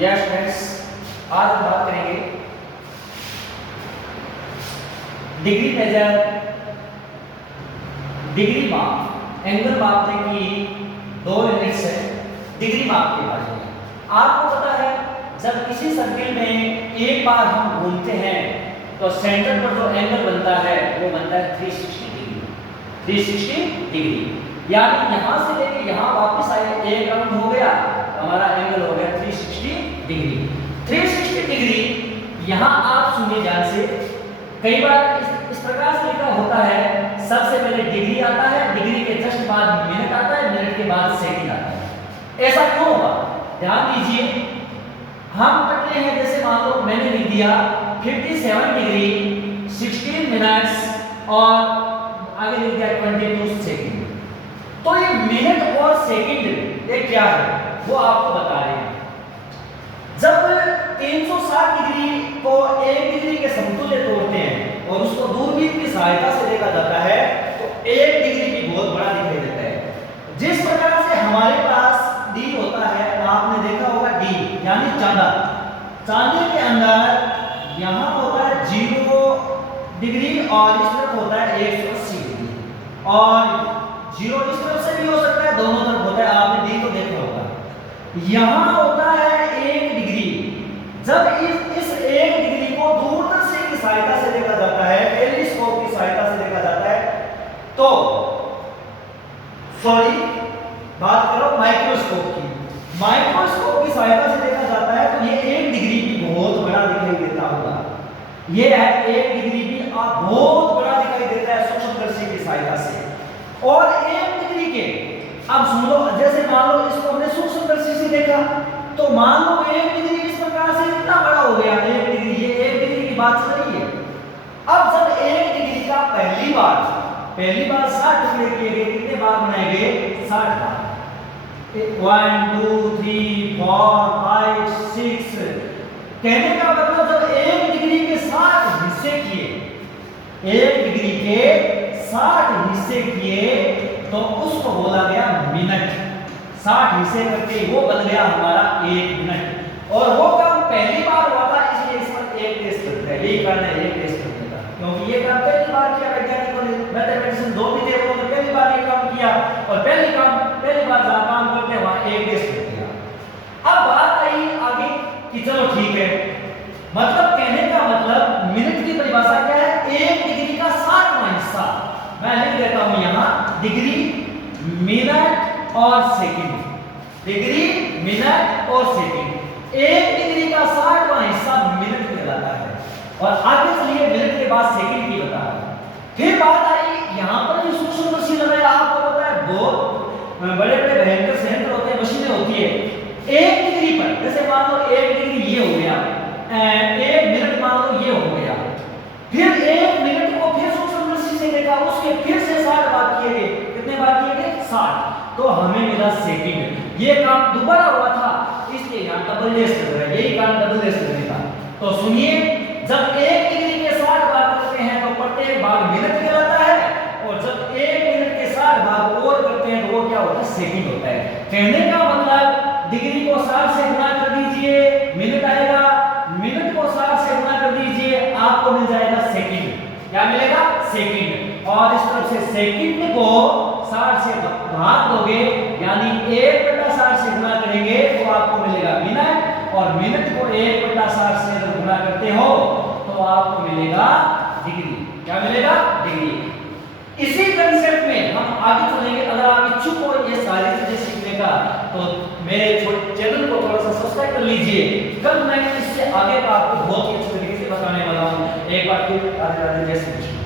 Yes friends, आज हम बात करेंगे डिग्री मेजर, डिग्री माप, एंगल मापने की 2 यूनिट्स है डिग्री माप के बारे में। आपको पता है जब किसी सर्किल में एक बार हम घूमते हैं तो सेंटर पर जो एंगल बनता है वो बनता है 360 डिग्री। 360 डिग्री यानी यहां से लेके यहां वापस आए एक राउंड हो गया, हमारा एंगल हो गया 360 डिग्री। 360 डिग्री यहां आप सुनिए ध्यान से, कई बार इस प्रकार से लिखा होता है, सबसे पहले डिग्री आता है, डिग्री के जस्ट बाद मिनट आता है, मिनट के बाद सेकंड आता है। ऐसा क्यों होगा? ध्यान दीजिए, हम पढ़ते हैं जैसे मान लो मैंने लिख दिया 57 डिग्री 16 मिनट्स और आगे लिख दिया 22 सेकंड। तो ये मिनट और सेकंड ये क्या है वो आपको बता रहे हैं। जब 360 डिग्री को 1 डिग्री के समतुल्य तोड़ते हैं और उसको दूरबीन की सहायता से देखा जाता है तो 1 डिग्री भी बहुत बड़ा दिखाई देता है। जिस प्रकार से हमारे पास डी होता है, आपने देखा होगा डी यानी चांदा, चांदे के अंदर यहां होता है 0 डिग्री और इस तरफ होता है 180 डिग्री और 0 इस तरफ से भी हो सकता है, दोनों तरफ होता है, आपने डी को देखा होगा। यहां होता है 1 डिग्री। जब इस 1 डिग्री को दूरदर्शी की सहायता से देखा जाता है, टेलीस्कोप की सहायता से देखा जाता है, तो सॉरी बात करो माइक्रोस्कोप की, माइक्रोस्कोप की सहायता से देखा जाता है तो ये 1 डिग्री भी बहुत बड़ा दिखाई देता होगा। ये है 1 डिग्री भी बहुत बड़ा दिखाई देता है सूक्ष्मदर्शी की सहायता से। और 1 डिग्री के अब सुन लो, जैसे मान लो इसको हमने सूक्ष्मदर्शी से देखा तो मान लो 1 डिग्री इस प्रकार से कितना बड़ा हो गया 1 डिग्री, ये 1 डिग्री की बात चल रही है। अब जब 1 डिग्री का पहली बार 60 टुकड़े किए गए, कितने बार बनाए गए? 60 बार। 1 2 3 4 5 6। कहने का मतलब जब 1 डिग्री के 60 हिस्से किए, 1 डिग्री के 60 हिस्से किए तो उसको बोला गया मिनट। 60 हिस्से करके वो बन गया हमारा 1 मिनट। और वो काम पहली बार हुआ था, इसलिए इस पर एक टेस्ट करते हैं, यही कारण है एक टेस्ट करने का, क्योंकि ये काम पहली बार किया वैज्ञानिकों ने, मैथमेटिशियन 2 भी थे, उन्होंने पहली बार ये काम किया और पहली बार जहां काम करते हैं वहां एक टेस्ट करते हैं। अब बात आई आगे कि चलो ठीक है, मतलब कहने का मतलब मिनट की परिभाषा क्या है? 1 डिग्री का 60वां हिस्सा। मैं लिख देता हूं यहां डिग्री, मिनट और सेकंड। डिग्री, मिनट और सेकंड। 1 डिग्री का 60वां हिस्सा मिनट कहलाता है। और आगे चलिए मिनट के बाद सेकंड की बता रहा हूं। फिर बात आई यहां पर जो सूक्ष्मदर्शी लगाया, आपको पता है बहुत बड़े बड़े भयंकर संयंत्र होते हैं, मशीनें होती है। 1 डिग्री पर जैसे मान लो 1 डिग्री ये हो गया, 1 मिनट मान लो ये हो गया, फिर 1 मिनट को फिर सूक्ष्मदर्शी से देखा, उसके फिर से 60 बार किए गए। कितने बार किए गए? 60। तो हमें मिला सेकंड। ये काम दोबारा हुआ था, इसलिए यहां डबल डेश कर रहा है, यही काम डबल डेश करने का। तो सुनिए, जब 1 डिग्री के 60 बार करते हैं तो प्रत्येक भाग मिनट कहलाता है, और जब 1 मिनट के 60 भाग और करते हैं तो वो क्या होता है? सेकंड होता है। कहने का मतलब डिग्री को 60 से गुणा कर दीजिए, मिनट आएगा, मिनट को 60 से गुणा कर दीजिए, आपको मिल जाएगा सेकंड। क्या मिलेगा? सेकंड। और इस तरफ से सेकंड को 60 से भाग दोगे, यानी 1/60 से गुणा करेंगे तो आपको मिलेगा मिनट, और मिनट को 1/60 से अगर गुणा करते हो तो आपको मिलेगा डिग्री। क्या मिलेगा? डिग्री। इसी कंसेप्ट में हम आगे चलेंगे। अगर आप इच्छुक हो ये सारी चीजें सीखने का तो मेरे चैनल को थोड़ा सा सब्सक्राइब कर लीजिए। कल मैं इससे आगे का आपको बहुत ही अच्छे तरीके से बताने वाला हूँ। एक बार फिर राधे राधे, जय श्री कृष्ण।